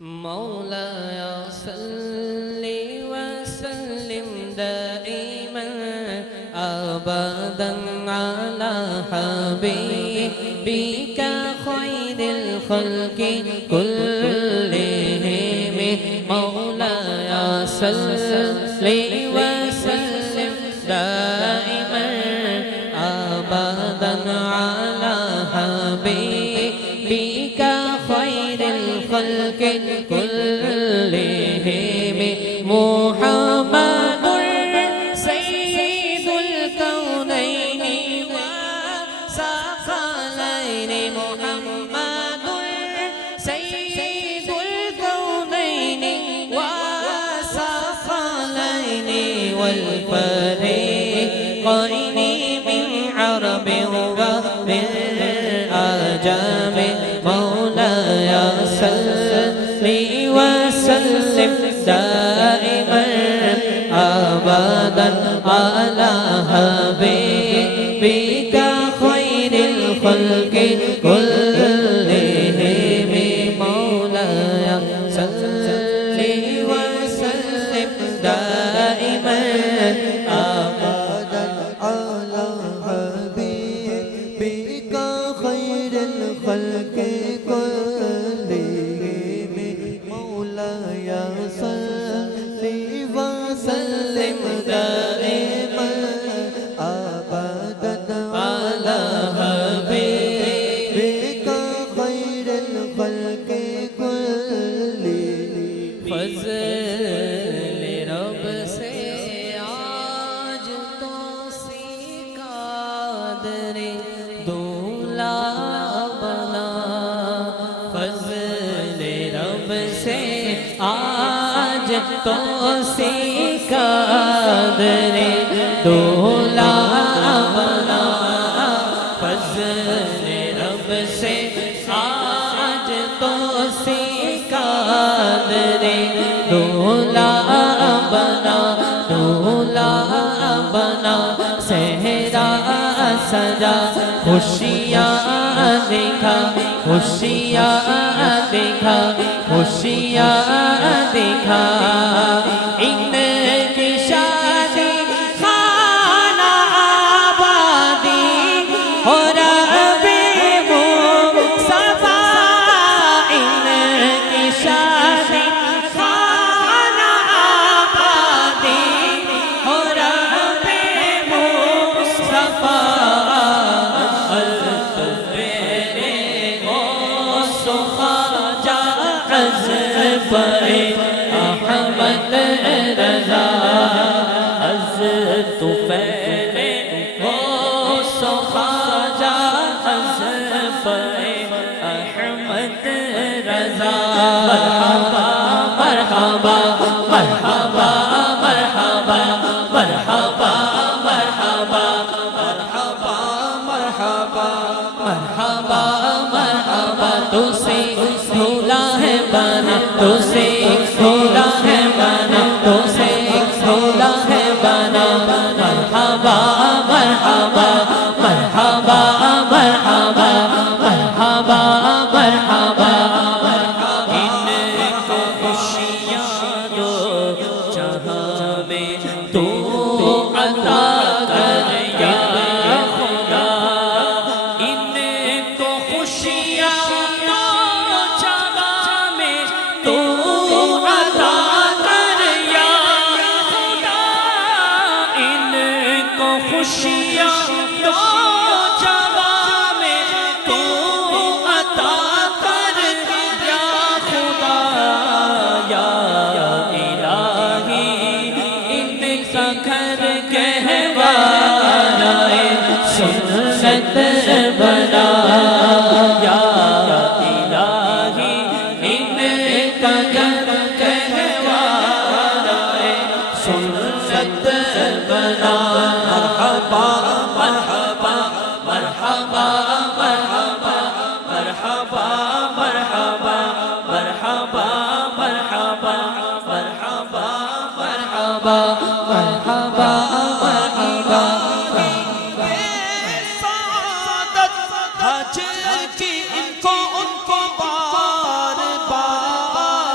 مولاي صل وسلم دائما أبدا على حبيبك خير الخلق كلهم مولاي صل وسلم دائما أبدا على حبيبك خير الخلق كلهم محمد سيد الكونين والثقلين محمد سيد الكونين والثقلين والفريقين من عرب ومن عجم مولاي صل وسلم دائما أبدا على حبيبك خير الخلق كلهم مولاي صل وسلم دائما أبدا على حبيبك خير الخلق كلهم مولاي صل وسلم دائما أبدا على حبيبك خير الخلق كلهم فضل رب سے آج تو سیکھا در دولا بنا فضل رب سے آج تو سیکھا در دولا بنا فضل رب سے آج تو سیکھا در دولا بنا صحرا سجا خوشیاں دکھا خوشیاں دکھا خوشیاں دکھا ان کی شادی خانہ آبادی ہو ربی مصطفیٰ ان کی شادی خانہ آبادی ہو ربی مصطفیٰ احمد رضا از تو پہلے وہ سخاجہ از احمد رضا مرحبا مرحبا مرحبا مرحبا مرحبا مرحبا مرحبا مرحبا مرحبا تو سے بھولا ہے بنا تو سے بھولا ہے بنا تو سے بھولا ہے بنا مرحبا مرحبا مرحبا مرحبا مرحبا مرحبا ان کو خوشیاں دو جہاں میں تو عطا کر یا خدا ان کو خوشیاں دو جہاں میں تو عطا کر یا خدا ان کو خوشیاں دو جہاں میں تو عطا کر یا خدا یا الہی ان کا گھر گہوارہ سنت بنا یا الہی ان کا گھر گہوارہ سنت بنا مرحبا مرحبا مرحبا مرحبا مرحبا مرحبا مرحبا مرحبا مرحبا مرحبا مرحبا مرحبا سعادت حج کی ان کو بار بار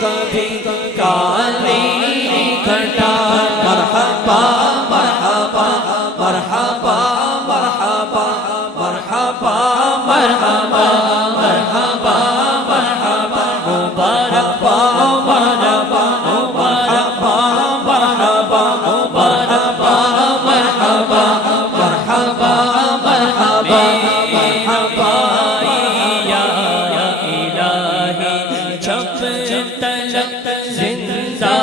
کبھی کالی گھٹا مرحبا مرحبا مرحبا مرحبا مرحبا مرحبا مرحبا مرحبا مبارک مرحبا مرحبا مرحبا مرحبا مرحبا مرحبا مرحبا مرحبا یا الہی جب تلک زندہ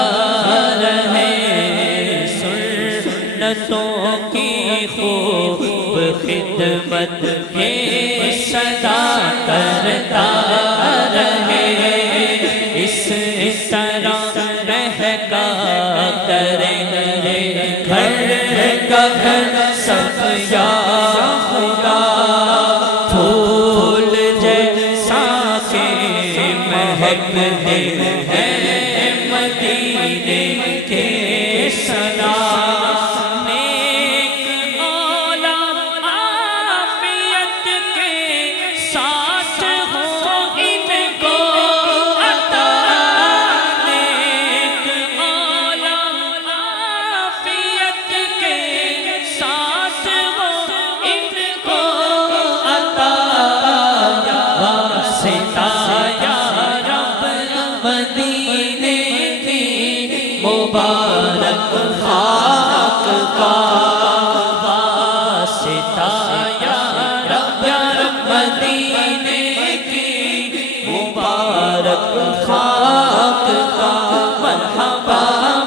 رہے سنتوں کی خوب خدمت یہ صدا کرتا رہے اس طرح مہکا کریں گھر کا گھر سب یا خدا پھول جیسا کہ مہکتے ہیں مدینے کے سنا مدینے کی مبارک خاک کا واسطہ یا رب مدینے کی مبارک خاک کا مرحبا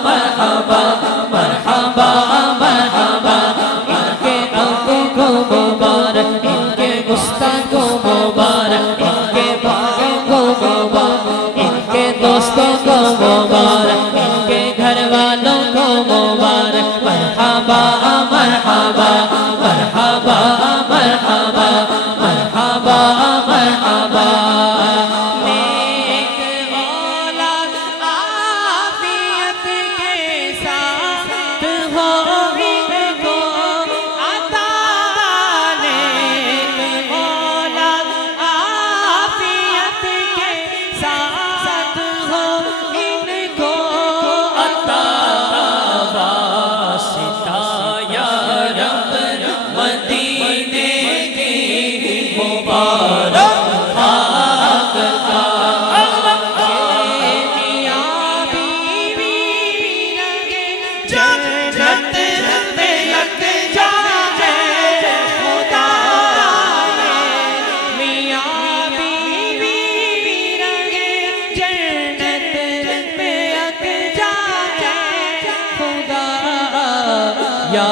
مرحبا مرحبا مرحبا ان کے آنکھوں کو مبارک ان کے گستاخ کو مبارک ان کے بھائیوں کو مبارک ان کے دوستوں کو مبارک ان کے گھر والوں کو مبارک مرحبا مرحبا مرحبا مرحبا مرحبا مرحبا نیک اولاد عافیت کے ساتھ ہو ان کو عطا نیک اولاد عافیت کے ساتھ ہو ان کو عطا واسطہ یا رب مدینے کی مبارک خاک کا میاں بیوی رنگے جنت میں یکجا ہے خدا میاں بیوی رنگے جنت میں یکجا ہے خدا یا